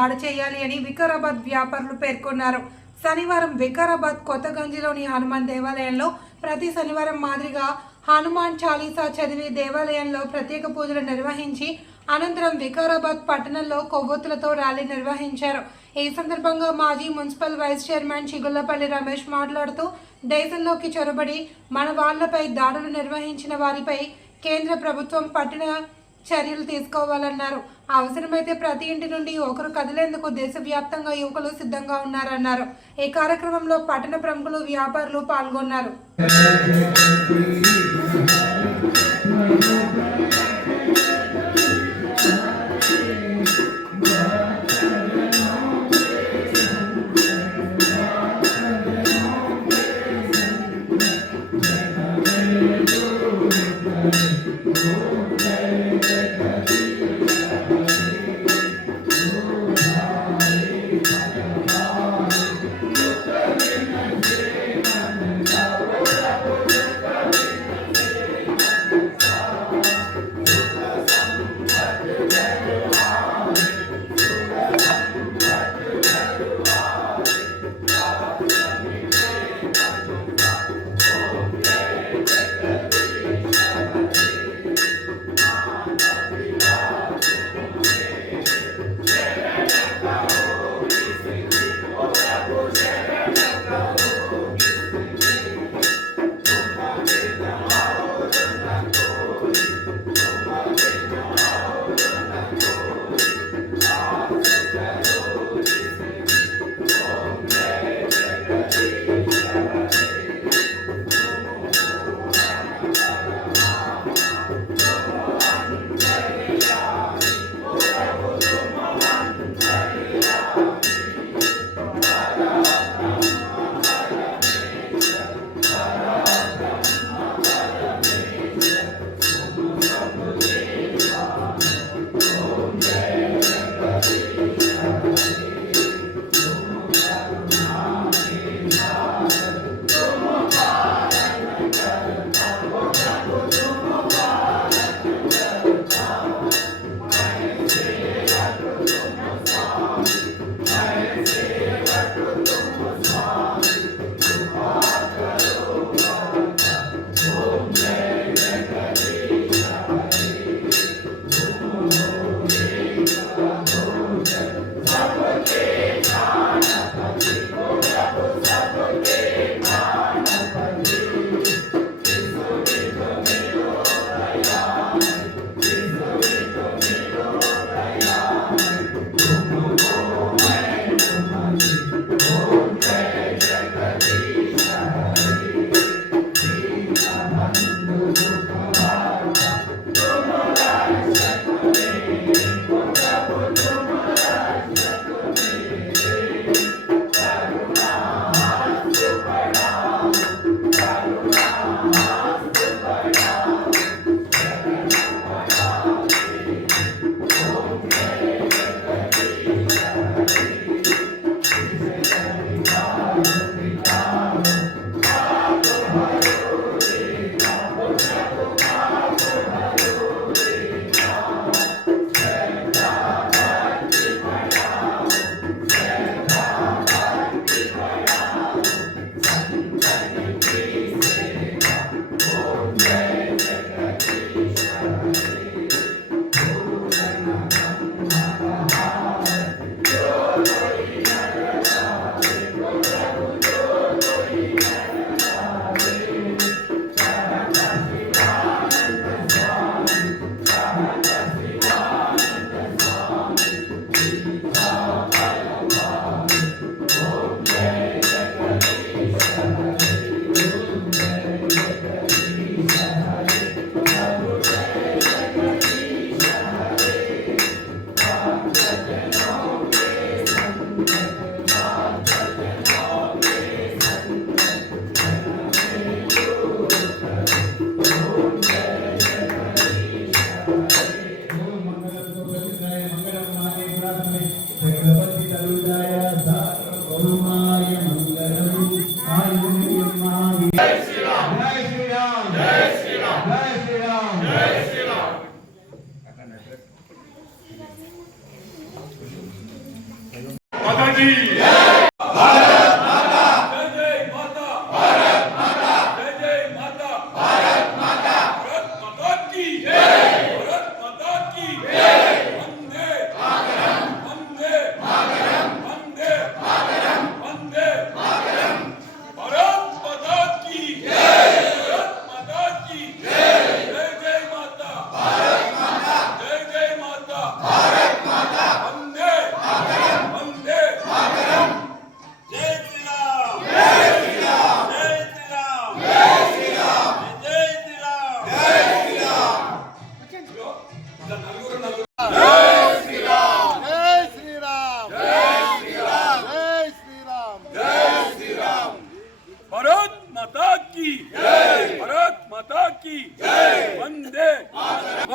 దాడి చేయాలి అని వికారాబాద్ వ్యాపారులు పేర్కొన్నారు. శనివారం వికారాబాద్ కొత్తగంజిలోని హనుమాన్ దేవాలయంలో ప్రతి శనివారం మాదిరిగా హనుమాన్ చాలీసా చదివి దేవాలయంలో ప్రత్యేక పూజలు నిర్వహించి అనంతరం వికారాబాద్ పట్టణంలో కొవ్వొత్తులతో ర్యాలీ నిర్వహించారు. ఈ సందర్భంగా మాజీ municipal vice chairman Chigullapalli Ramesh మాట్లాడుతూ దేశంలోకి చొరబడి మన వాళ్ళపై దాడులు నిర్వహించిన వారిపై కేంద్ర ప్రభుత్వం పట్టిన చర్యలు తీసుకోవాలన్నారు. అవసరమైతే ప్రతి ఇంటి నుండి ఒకరు కదిలేందుకు దేశవ్యాప్తంగా యువకులు సిద్ధంగా ఉన్నారన్నారు. ఈ కార్యక్రమంలో పట్టణ ప్రముఖులు వ్యాపారులు పాల్గొన్నారు.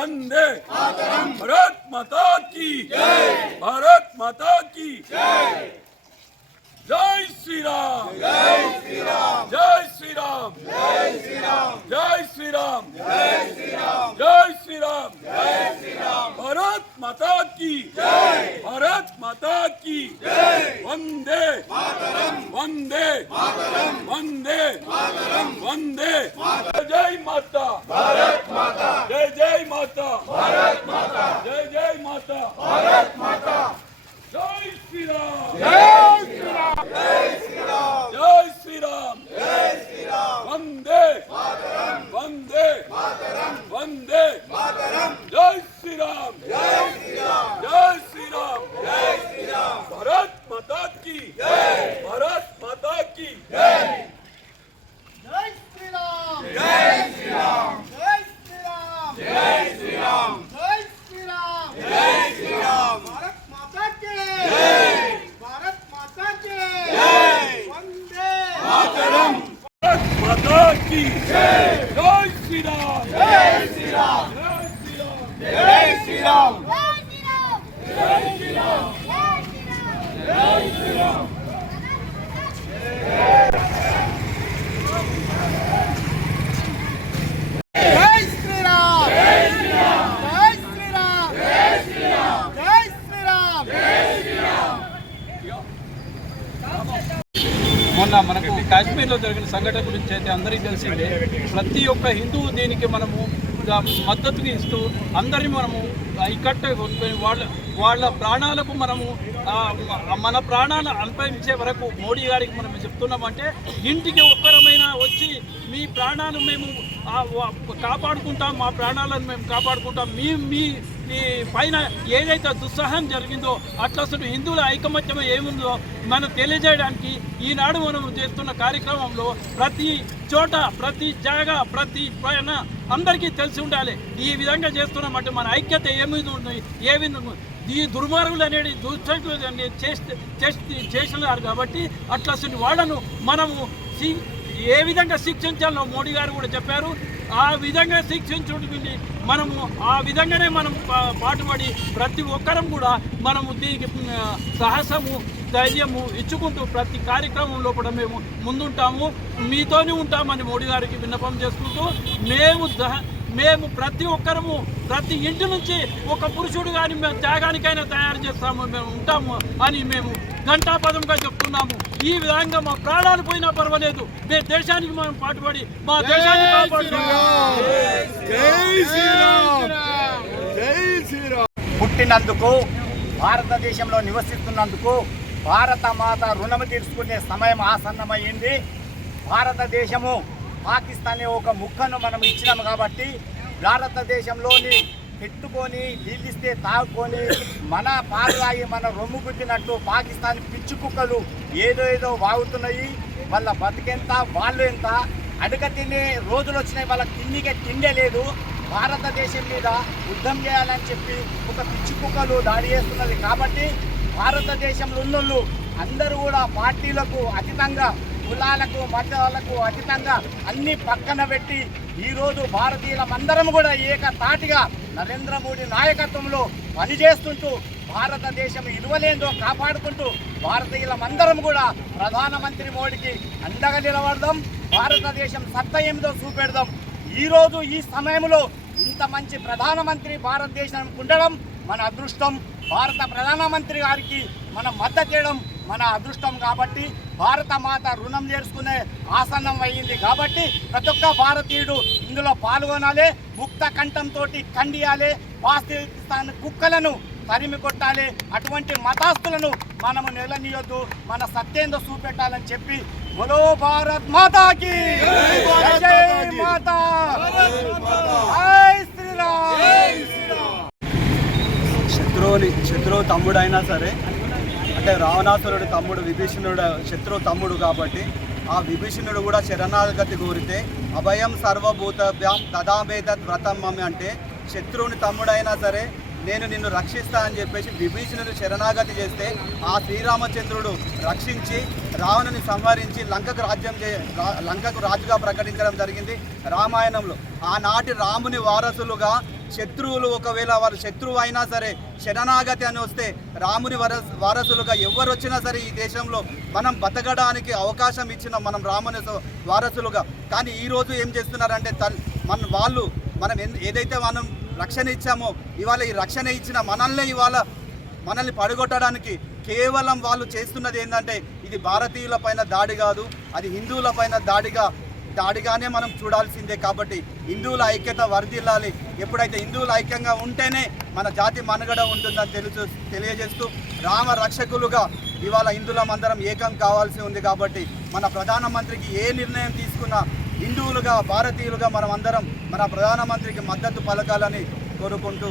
वंदे भारत माता की भारत माता की जय श्री राम जय श्री राम जय श्री राम जय श्री राम जय श्री राम जय श्री राम जय श्री राम जय श्री राम भारत माता की जय भारत माता की जय वंदे मातरम वंदे मातरम वंदे मातरम वंदे मातरम కాశ్మీర్లో జరిగిన సంఘటన గురించి అయితే అందరికీ తెలిసిందే. ప్రతి ఒక్క హిందువు దీనికి మనము దా- మద్దతుగా ఇస్తూ అందరినీ మనము ఇక్కట్టే కొట్టుకొని వాళ్ళ వాళ్ళ ప్రాణాలకు మనము మన ప్రాణాలు అనుభవించే వరకు మోడీ గారికి మనం చెప్తున్నామంటే ఇంటికి ఒక్కరమైనా వచ్చి మీ ప్రాణాలు మేము కాపాడుకుంటాం మా ప్రాణాలను మేము కాపాడుకుంటాం మీ మీ ఈ పైన ఏదైతే దుస్సాహం జరిగిందో అట్లా అసలు హిందువుల ఐకమత్యం ఏముందో మనం తెలియజేయడానికి ఈనాడు మనం చేస్తున్న కార్యక్రమంలో ప్రతి చోట ప్రతి జాగా ప్రతి పైన అందరికీ తెలిసి ఉండాలి. ఈ విధంగా చేస్తున్నామంటే మన ఐక్యత ఏమి ఉంది ఏమి ఈ దుర్మార్గులు అనేది దుష్టలు చేస్తే చేసి- కాబట్టి అట్లా అసలు వాళ్ళను మనము ఏ విధంగా శిక్షించాలో మోడీ గారు కూడా చెప్పారు. ఆ విధంగా శిక్షించుకుంటుంది మనము ఆ విధంగానే మనం పా- పాటుపడి ప్రతి ఒక్కరం కూడా మనము దీనికి సాహసము ధైర్యము ఇచ్చుకుంటూ ప్రతి కార్యక్రమంలో కూడా మేము ముందుంటాము. మీతోనే ఉంటామని మోడీ గారికి విన్నపం చేసుకుంటూ మేము దహ మేము ప్రతి ఒక్కరము ప్రతి ఇంటి నుంచి ఒక పురుషుడు కానీ మేము త్యాగానికైనా తయారు చేస్తాము మేము ఉంటాము అని మేము ఘంటాపదంగా చెప్తున్నాము. ఈ విధంగా మా ప్రాణాలు పోయినా పర్వాలేదు. దే దేశానికి మనం పాటుపడి మా దేశాన్ని కాపాడుతున్నాము. పుట్టినందుకు భారతదేశంలో నివసిస్తున్నందుకు భారత మాత రుణము తీర్చుకునే సమయం ఆసన్నమైంది. భారతదేశము పాకిస్తాన్ ఒక ముక్కను మనం ఇచ్చినాము కాబట్టి భారతదేశంలోని పెట్టుకొని నీళ్ళిస్తే తాగుకొని మన పాలరాయి మన రొమ్ము గుద్దినట్టు పాకిస్తాన్ పిచ్చి కుక్కలు ఏదో ఏదో వాగుతున్నాయి. వాళ్ళ బతికెంత వాళ్ళు ఎంత? అడగ తినే రోజులు వచ్చినాయి. వాళ్ళ తిండికే తిండే లేదు. భారతదేశం మీద యుద్ధం చేయాలని చెప్పి ఒక పిచ్చి కుక్కలు దాడి చేస్తున్నది. కాబట్టి భారతదేశంలో ఉన్నోళ్ళు అందరూ కూడా పార్టీలకు అతీతంగా కులాలకు మతాలకు అతీతంగా అన్ని పక్కన పెట్టి ఈరోజు భారతీయులమందరం కూడా ఏకతాటిగా నరేంద్ర మోడీ నాయకత్వంలో పనిచేస్తుంటూ భారతదేశం ఇరువలేందో కాపాడుకుంటూ భారతీయులమందరం కూడా ప్రధానమంత్రి మోడీకి అండగా నిలబడదాం భారతదేశం సత్తా ఏమిదో చూపెడదాం. ఈరోజు ఈ సమయంలో ఇంత మంచి ప్రధానమంత్రి భారతదేశానికి ఉండడం మన అదృష్టం. భారత ప్రధానమంత్రి గారికి మనం మద్దతు చేయడం మన అదృష్టం కాబట్టి భారత మాత రుణం చేర్చుకునే ఆసన్నం అయ్యింది కాబట్టి ప్రతి ఒక్క భారతీయుడు ఇందులో పాల్గొనాలి ముక్త కంఠంతో ఖండియాలి పాకిస్తాన్ కుక్కలను తరిమి కొట్టాలి. అటువంటి మతాస్తులను మనము నిలనీయొద్దు మన సత్యేందో చూపెట్టాలని చెప్పి బలో భారత్ మాతాకి మాతా. శ్రీరామ్. శత్రువుని శత్రువు తమ్ముడైనా సరే అంటే రావణాసురుడు తమ్ముడు విభీషణుడు శత్రువు తమ్ముడు కాబట్టి ఆ విభీషణుడు కూడా శరణాగతి కోరితే అభయం సర్వభూతభ్యాం తదాభేద వ్రతమ్మమి అంటే శత్రువుని తమ్ముడైనా సరే నేను నిన్ను రక్షిస్తా అని చెప్పేసి విభీషణుడు శరణాగతి చేస్తే ఆ శ్రీరామచంద్రుడు రక్షించి రావణుని సంహరించి లంకకు రాజ్యం చే లంకకు రాజుగా ప్రకటించడం జరిగింది రామాయణంలో. ఆనాటి రాముని వారసులుగా శత్రువులు ఒకవేళ వారు శత్రువు అయినా సరే శరణాగతి అని వస్తే రాముని వర వారసులుగా ఎవరు వచ్చినా సరే ఈ దేశంలో మనం బతకడానికి అవకాశం ఇచ్చిన మనం రాముని వారసులుగా. కానీ ఈరోజు ఏం చేస్తున్నారంటే తల్ మన వాళ్ళు మనం ఏదైతే మనం రక్షణ ఇచ్చామో ఇవాళ ఈ రక్షణ ఇచ్చిన మనల్నే ఇవాళ మనల్ని పడగొట్టడానికి కేవలం వాళ్ళు చేస్తున్నది ఏంటంటే ఇది భారతీయుల పైన దాడి కాదు అది హిందువుల పైన దాడిగా దాడిగానే మనం చూడాల్సిందే కాబట్టి హిందువుల ఐక్యత వర్ధిల్లాలి. ఎప్పుడైతే హిందువుల ఐక్యంగా ఉంటేనే మన జాతి మనుగడ ఉంటుందని తెలుసు తెలియజేస్తూ రామ రక్షకులుగా ఇవాళ హిందువులం అందరం ఏకం కావాల్సి ఉంది కాబట్టి మన ప్రధానమంత్రికి ఏ నిర్ణయం తీసుకున్నా హిందువులుగా భారతీయులుగా మనం అందరం మన ప్రధానమంత్రికి మద్దతు పలకాలని కోరుకుంటూ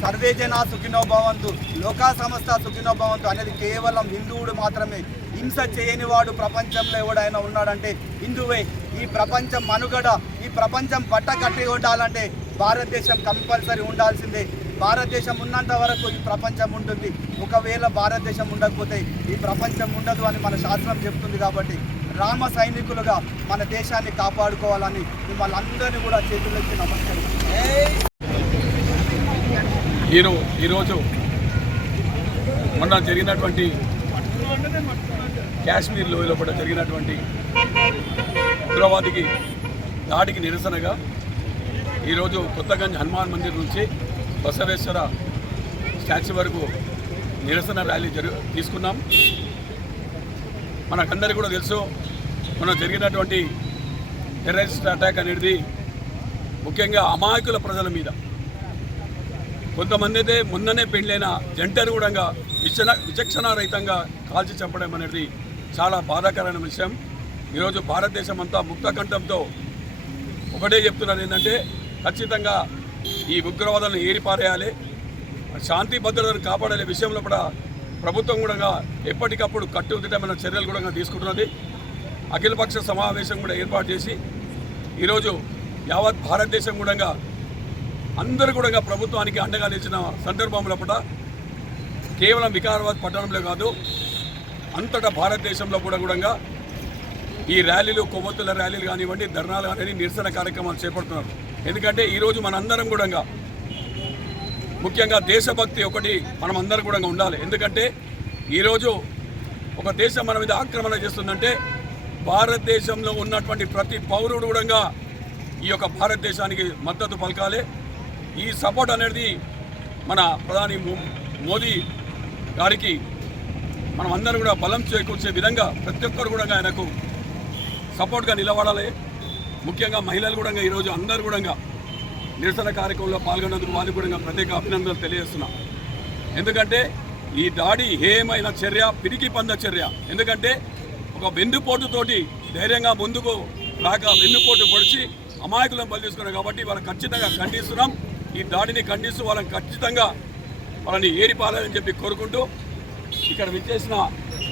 సర్వేజన సుఖినోభవంతు లోకా సంస్థ సుఖినో భవంతు అనేది కేవలం హిందువుడు మాత్రమే హింస చేయని వాడు ప్రపంచంలో ఎవడైనా ఉన్నాడంటే హిందువే. ఈ ప్రపంచం మనుగడ ఈ ప్రపంచం బట్ట కట్టి ఉండాలంటే భారతదేశం కంపల్సరీ ఉండాల్సిందే. భారతదేశం ఉన్నంత వరకు ఈ ప్రపంచం ఉంటుంది. ఒకవేళ భారతదేశం ఉండకపోతే ఈ ప్రపంచం ఉండదు అని మన శాస్త్రం చెప్తుంది కాబట్టి రామ సైనికులుగా మన దేశాన్ని కాపాడుకోవాలని మిమ్మల్ని అందరినీ కూడా చేతులెత్తి నమస్కరిస్తున్నాను ఈరో ఈరోజు మొన్న జరిగినటువంటి కాశ్మీర్ లోయలో కూడా జరిగినటువంటి ఉగ్రవాదికి దాడికి నిరసనగా ఈరోజు కొత్తగంజ్ హనుమాన్ మందిర్ నుంచి బసవేశ్వర స్టాచ్యూ వరకు నిరసన ర్యాలీ జరు తీసుకున్నాం. మనకందరికీ కూడా తెలుసు మనం జరిగినటువంటి టెర్రరిస్ట్ అటాక్ అనేది ముఖ్యంగా అమాయకుల ప్రజల మీద. కొంతమంది అయితే మొన్ననే పెళ్ళైన జంటను కూడా విచన విచక్షణారహితంగా కాల్చి చంపడం అనేది చాలా బాధాకరమైన విషయం. ఈరోజు భారతదేశం అంతా ముక్తకంఠంతో ఒకటే చెప్తున్నది ఏంటంటే ఖచ్చితంగా ఈ ఉగ్రవాదాలను ఏరిపారేయాలి. శాంతి భద్రతను కాపాడాలి విషయంలో కూడా ప్రభుత్వం కూడా ఎప్పటికప్పుడు కట్టుదిట్టమైన చర్యలు కూడా తీసుకుంటున్నది. అఖిలపక్ష సమావేశం కూడా ఏర్పాటు చేసి ఈరోజు యావత్ భారతదేశం కూడా అందరూ కూడా ప్రభుత్వానికి అండగా నిలిచిన సందర్భంలో కూడా కేవలం వికారాబాద్ పట్టణంలో కాదు అంతటా భారతదేశంలో కూడా కూడా ఈ ర్యాలీలు కొవ్వొత్తుల ర్యాలీలు కానివ్వండి ధర్నాలు కానివ్వండి నిరసన కార్యక్రమాలు చేపడుతున్నారు. ఎందుకంటే ఈరోజు మనందరం కూడా ముఖ్యంగా దేశభక్తి ఒకటి మనం అందరం కూడా ఉండాలి. ఎందుకంటే ఈరోజు ఒక దేశం మన మీద ఆక్రమణ చేస్తుందంటే భారతదేశంలో ఉన్నటువంటి ప్రతి పౌరుడు కూడా ఈ యొక్క భారతదేశానికి మద్దతు పలకాలి. ఈ సపోర్ట్ అనేది మన ప్రధాని మోదీ గారికి మనం అందరం కూడా బలం చేకూర్చే విధంగా ప్రతి ఒక్కరు కూడా ఆయనకు సపోర్ట్గా నిలబడాలి. ముఖ్యంగా మహిళలు కూడా ఈరోజు అందరూ కూడా నిరసన కార్యక్రమంలో పాల్గొన్నందుకు వారికి కూడా ప్రత్యేక అభినందనలు తెలియజేస్తున్నాం. ఎందుకంటే ఈ దాడి ఏమైనా చర్య పిరికి పంద చర్య. ఎందుకంటే ఒక వెన్నుపోటుతోటి ధైర్యంగా ముందుకు రాక వెన్నుపోటు పొడిచి అమాయకులను బలి తీసుకున్నారు కాబట్టి వాళ్ళని ఖచ్చితంగా ఖండిస్తున్నాం. ఈ దాడిని ఖండిస్తూ వాళ్ళని ఖచ్చితంగా వాళ్ళని ఏరిపాలని చెప్పి కోరుకుంటూ ఇక్కడ విచ్చేసిన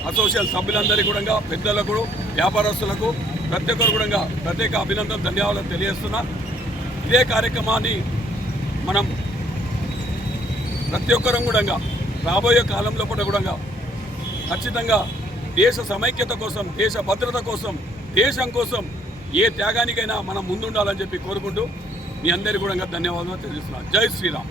అసోసియేషన్ సభ్యులందరికీ కూడా పెద్దలకు వ్యాపారస్తులకు ప్రతి ఒక్కరు కూడా ప్రత్యేక అభినందన ధన్యవాదాలు తెలియజేస్తున్నా. ఇదే కార్యక్రమాన్ని మనం ప్రతి ఒక్కరం కూడా రాబోయే కాలంలో కూడా కూడా ఖచ్చితంగా దేశ సమైక్యత కోసం దేశ భద్రత కోసం దేశం కోసం ఏ త్యాగానికైనా మనం ముందుండాలని చెప్పి కోరుకుంటూ మీ అందరికీ కూడా ధన్యవాదాలు తెలియజేస్తున్నాను జై శ్రీరామ్.